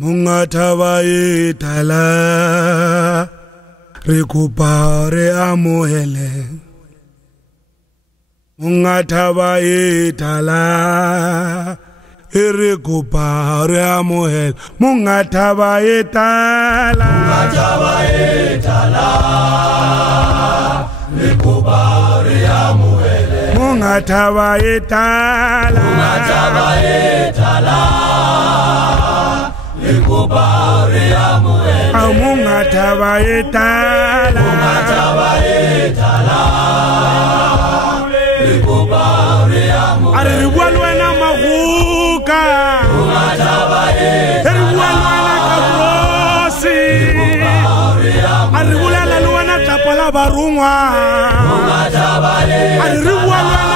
Mungataba etala re kopa re amohele Mungataba etala re kopa re amohele Mungataba etala re kopa re amohele Mungataba etala Mungataba etala Are ribualwana maguka ribualwana kabrosi Are ribualwana tapala barungwa Are ribualwana